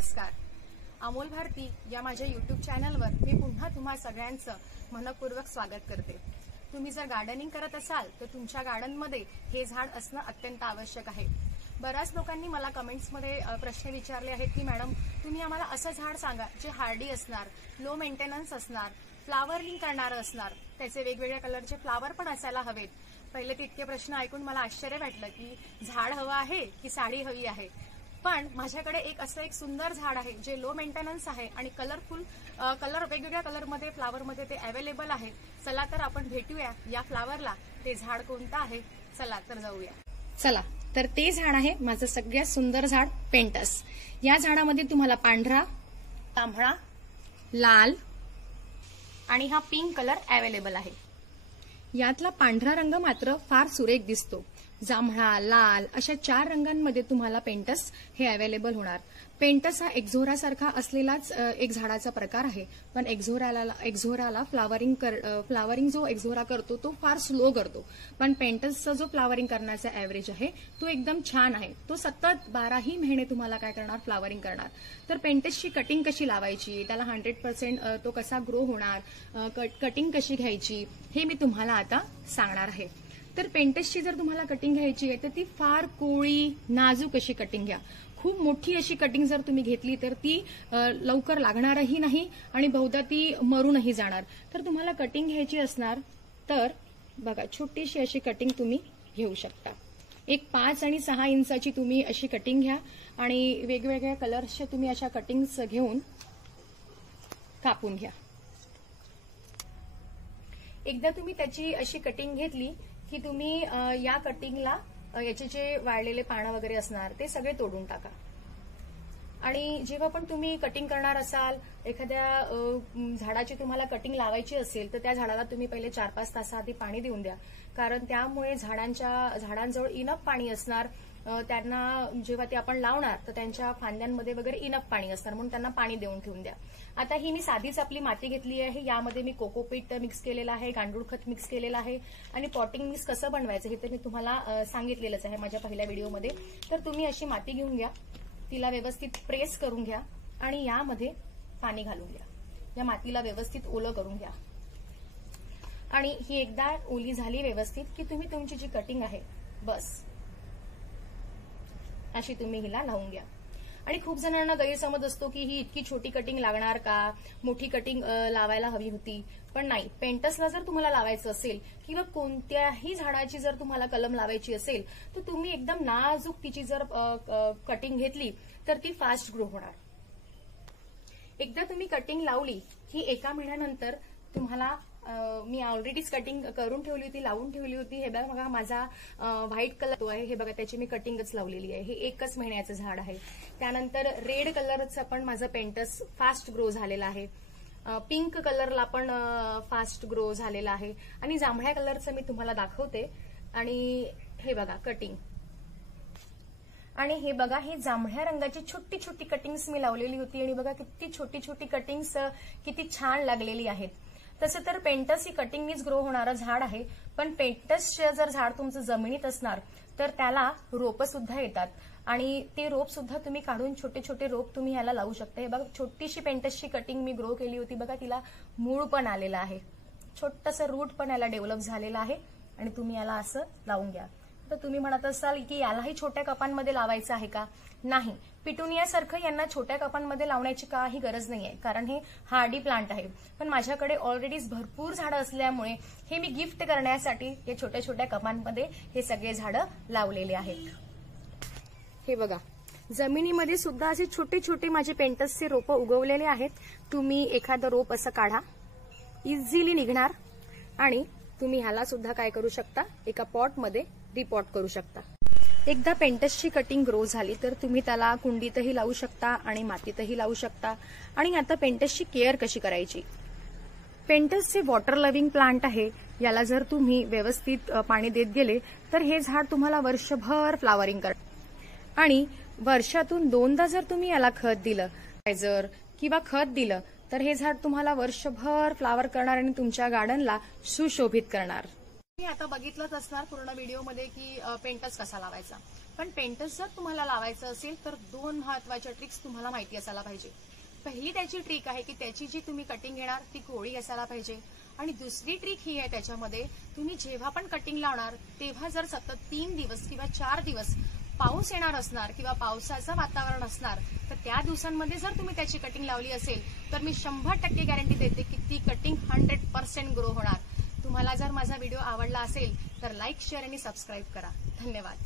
नमस्कार. अमोल भारती या माझ्या यूट्यूब चॅनलवर मी पुन्हा तुम्हा सगळ्यांचं मनपूर्वक स्वागत करते. तुम्ही जर गार्डनिंग करत असाल तर तुमच्या गार्डनमध्ये हे झाड असणं अत्यंत आवश्यक आहे. बऱ्याच लोकांनी मला कमेंट्समध्ये प्रश्न विचारले आहेत की मॅडम तुम्ही आम्हाला असं झाड सांगा जे हार्डी असणार, लो मेंटेनन्स असणार, फ्लावरिंग करणारं असणार, त्याचे वेगवेगळ्या कलरचे फ्लावर पण असायला हवेत. पहिले तितके प्रश्न ऐकून मला आश्चर्य वाटलं की झाड हवं आहे की साडी हवी आहे. पण माझ्याकडे एक सुंदर झाड आहे जे लो मेंटेनन्स आहे आणि कलरफुल वेगवेगळ्या कलरमध्ये फ्लावरमध्ये ते अवेलेबल आहे. चला तर आपण भेटूया या फ्लावरला. ते झाड कोणतं आहे चला तर जाऊया. चला तर ते झाड आहे माझं सगळ्यात सुंदर झाड पेंटस. या झाडामध्ये तुम्हाला पांढरा, तांबडा, लाल आणि हा पिंक कलर अवेलेबल आहे. यातला पांढरा रंग मात्र फार सुरेख दिसतो. जांभळा, लाल अशा 4 रंगांमध्ये तुम्हाला पेंटस हे अवेलेबल होणार. पेंटस हा एक्झोरासारखा असलेलाच एक झाडाचा प्रकार आहे, पण एक्झोराला फ्लावरिंग जो एक्झोरा करतो तो फार स्लो करतो. पण पेंटसचा जो फ्लावरिंग करण्याचा ऍव्हरेज आहे तो एकदम छान आहे. तो सतत 12ही महिने तुम्हाला काय करणार, फ्लावरिंग करणार. तर पेंटसची कटिंग कशी लावायची, त्याला 100% तो कसा ग्रो होणार, कटिंग कशी घ्यायची हे मी तुम्हाला आता सांगणार आहे. तर पेंटसची जर तुम्हाला कटिंग घ्यायची आहे तर ती फार कोळी नाजूक अशी कटिंग घ्या. खूप मोठी अशी कटिंग जर तुम्ही घेतली तर ती लवकर लागणारही नाही आणि बहुधा ती मरूनही जाणार. तर तुम्हाला कटिंग घ्यायची असणार तर बघा छोटीशी अशी कटिंग तुम्ही घेऊ शकता. एक 5 आणि 6 इंचाची तुम्ही अशी कटिंग घ्या आणि वेगवेगळ्या कलर्सच्या तुम्ही अशा कटिंग्स घेऊन कापून घ्या. एकदा तुम्ही त्याची अशी कटिंग घेतली की तुम्ही या कटिंगला याचे जे वाळलेले पानं वगैरे असणार ते सगळे तोडून टाका. आणि जेव्हा पण तुम्ही कटिंग करणार असाल, एखाद्या झाडाची तुम्हाला कटिंग लावायची असेल तर त्या झाडाला तुम्ही पहिले 4-5 तासाआधी पाणी देऊन द्या. कारण त्यामुळे झाडांजवळ इनफ पाणी असणार. त्यांना जेव्हा ते आपण लावणार तर त्यांच्या फांद्यांमध्ये वगैरे इनफ पाणी असणार, म्हणून त्यांना पाणी देऊन ठेवून द्या. आता ही मी साधीच आपली माती घेतली आहे. यामध्ये मी कोकोपीट मिक्स केलेलं आहे, गांडूळ खत मिक्स केलेलं आहे आणि पॉटिंग मिक्स कसं बनवायचं हे तर मी तुम्हाला सांगितलेलंच आहे माझ्या पहिल्या व्हिडिओमध्ये. तर तुम्ही अशी माती घेऊन घ्या, तिला व्यवस्थित प्रेस करून घ्या आणि यामध्ये पाणी घालून घ्या. या मातीला व्यवस्थित ओलं करून घ्या आणि ही एकदा ओली झाली व्यवस्थित की तुम्ही तुमची जी कटिंग आहे बस अशी तुम्ही हिला लावून घ्या. आणि खूप जणांना गैरसमज असतो की ही इतकी छोटी कटिंग लागणार का, मोठी कटिंग लावायला हवी होती. पण नाही, पेंटसला जर तुम्हाला लावायचं असेल किंवा कोणत्याही झाडाची जर तुम्हाला कलम लावायची असेल तर तुम्ही एकदम नाजूक तिची जर कटिंग घेतली तर ती फास्ट ग्रो होणार. एकदा तुम्ही कटिंग लावली की 1 महिन्यानंतर तुम्हाला मी ऑलरेडीच कटिंग करून ठेवली होती, लावून ठेवली होती. हे बघा माझा व्हाईट कलर तो आहे, हे बघा त्याची मी कटिंगच लावलेली आहे. हे 1च महिन्याचं झाड आहे. त्यानंतर रेड कलरचं पण माझं पेंटस फास्ट ग्रो झालेला आहे. पिंक कलरला पण फास्ट ग्रो झालेला आहे आणि जांभळ्या कलरचं मी तुम्हाला दाखवते. आणि हे बघा कटिंग, आणि हे बघा ही जांभळ्या रंगाची छोटी छोटी कटिंग्स मी लावलेली होती आणि बघा किती छोटी छोटी कटिंग्स किती छान लागलेली आहेत. तसं तर पेंटस ही कटिंगनीच ग्रो होणारं झाड आहे, पण पेंटसचं जर झाड तुमचं जमिनीत असणार तर त्याला रोप सुद्धा येतात आणि ते रोप सुद्धा तुम्ही काढून छोटे छोटे रोप तुम्ही याला लावू शकता. हे बघा छोटीशी पेंटसची कटिंग मी ग्रो केली होती, बघा तिला मूळ पण आलेलं आहे, छोटंसं रूट पण याला डेव्हलप झालेलं आहे आणि तुम्ही याला असं लावून घ्या. तर तुम्ही म्हणत असाल की यालाही छोट्या कपांमध्ये लावायचं आहे का? नाही, पिटुनियासारखं यांना छोट्या कपांमध्ये लावण्याची काही गरज नाहीये, कारण हे हार्डी प्लांट आहे. पण माझ्याकडे ऑलरेडीच भरपूर झाडं असल्यामुळे हे मी गिफ्ट करण्यासाठी या छोट्या छोट्या कपांमध्ये हे सगळे झाडं लावलेले आहेत. हे बघा जमिनीमध्ये सुद्धा असे छोटे छोटे माझे पेंटसचे रोप उगवलेले आहेत. तुम्ही एखादं रोप असं काढा, इझिली निघणार आणि तुम्ही ह्याला सुद्धा काय करू शकता, एका पॉटमध्ये रिपॉट करू शकता. एकदा पेंटसची कटिंग ग्रो झाली तर तुम्ही त्याला कुंडीतही लावू शकता आणि मातीतही लावू शकता. आणि आता पेंटसची केअर कशी करायची. पेंटसचे वॉटर लव्हिंग प्लांट आहे. याला जर तुम्ही व्यवस्थित पाणी देत गेले तर हे झाड तुम्हाला वर्षभर फ्लावरिंग करणार आणि वर्षातून 2दा जर तुम्ही याला खत दिलं, फर्टिलायझर किंवा खत दिलं तर हे झाड तुम्हाला वर्षभर फ्लावर करणार आणि तुमच्या गार्डनला सुशोभित करणार. आता बघितलंच असणार पूर्ण व्हिडिओमध्ये की पेंटस कसा लावायचा. पण पेंटस जर तुम्हाला लावायचं असेल तर 2 महत्वाच्या ट्रिक्स तुम्हाला माहिती असायला पाहिजे. पहिली त्याची ट्रिक आहे की त्याची जी तुम्ही कटिंग घेणार ती गोळी असायला पाहिजे. आणि दुसरी ट्रिक ही आहे त्याच्यामध्ये, तुम्ही जेव्हा पण कटिंग लावणार तेव्हा जर सतत 3 दिवस किंवा 4 दिवस पाऊस येणार असणार किंवा पावसाचं वातावरण असणार तर त्या दिवसांमध्ये जर तुम्ही त्याची कटिंग लावली असेल तर मी 100% गॅरंटी देते की ती कटिंग 100% ग्रो होणार. तुम्हाला जर माझा व्हिडिओ आवडला असेल तर लाईक, शेअर आणि सबस्क्राईब करा. धन्यवाद.